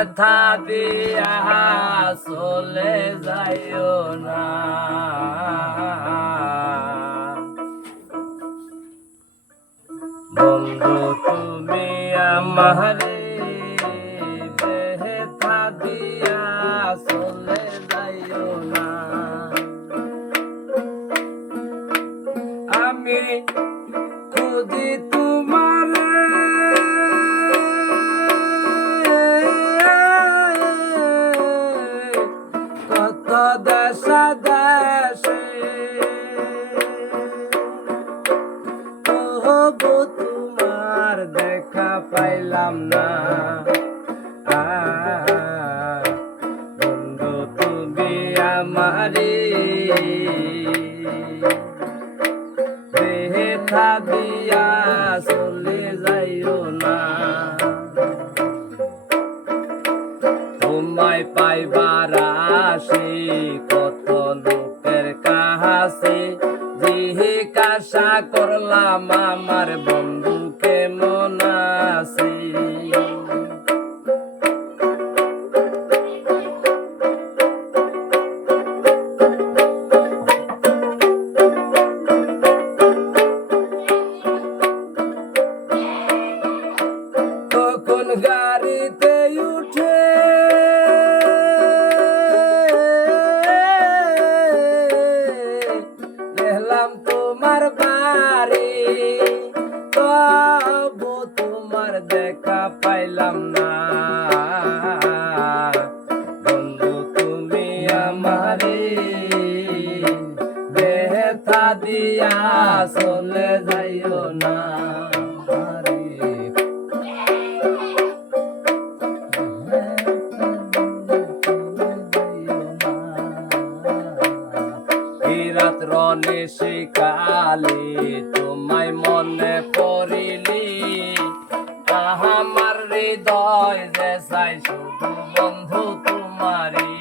ব্যথা দিয়া চলে যাইও না। বন্ধু তুমি আমারে ব্যথা দিয়া চলে যাইও না। আমি খুঁজি তোমারে কত দেশে দেশে, তবু তোমার দেখা পাইলাম না। বন্ধু তুমি আমারে ব্যথা দিয়া চলে যাইও না। তোমায় পাইবার আসি কত লোকের কাছে, জিজ্ঞাসা করলাম আমার বন্ধু কেমন আছে। তখন গাড়িতে উঠে দেখলাম তোমার বাড়ি, তবু তোমার দেখা পাইলাম না। বন্ধু তুমি আমারে ব্যথা দিয়া চলে যাইও না। রাত্র নিশিকালে তোমায় মনে পড়িলি, আমার হৃদয় যে চাই শুধু বন্ধু তোমারি।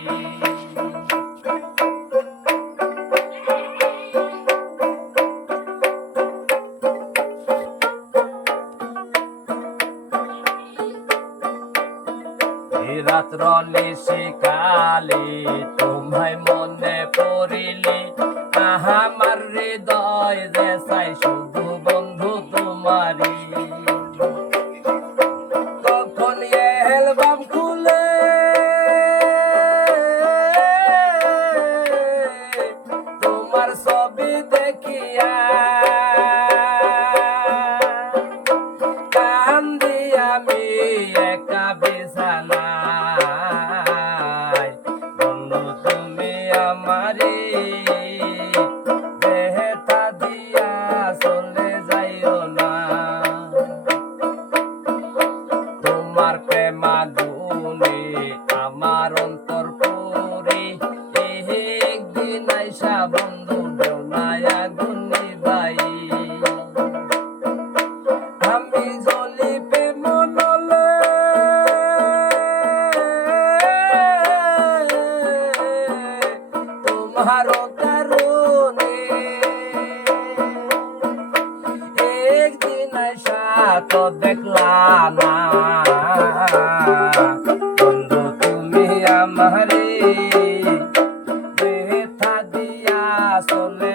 রাত্র নিশিকালে তোমায় মনে পড়িলি, আমার হৃদয় যে চাই শুধু বন্ধু তোমারি। তখন অ্যালবাম খুলে তোমার ছবি দেখিয়া কান্দি আমি একা বিছানায়। বন্ধু তুমি আমারে ব্যথা দিয়া চলে যাইও না। তোমার প্রেমা গুণে আমার অন্তর পুরে, একদিন আইসা বন্ধু দেওনায় আগুন নিবাই। আমি জ্বলি প্রেম নলে তোমার কারণে, একদিন আইসা তো দেখলাম না। বন্ধু তুমি আমারে ব্যথা দিয়া চলে